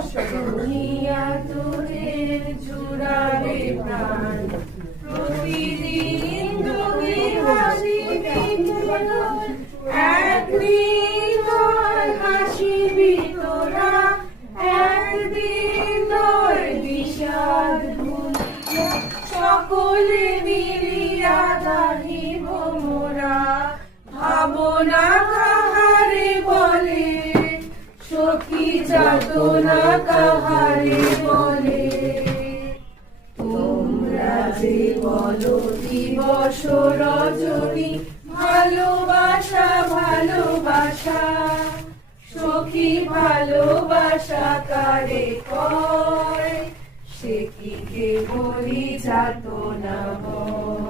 দুনিয়া তোদের জুড়াবে প্রাণ, প্রতিদিন যদি হাসিবি তোরা, একদিন নয় হাসিবি তোরা, একদিন নয় বিষাদ ভুলিয়া সকলে মিলিয়া গাহিব মোরা। ভাবনা কাহারে বলে, সখী যাতনা কাহারে বলে, তোমরা যে বলো দিবস রজনী, ভালোবাসা ভালোবাসা, সখী ভালোবাসা কারে কয়, সে কি কেবলই যাতনা হয়।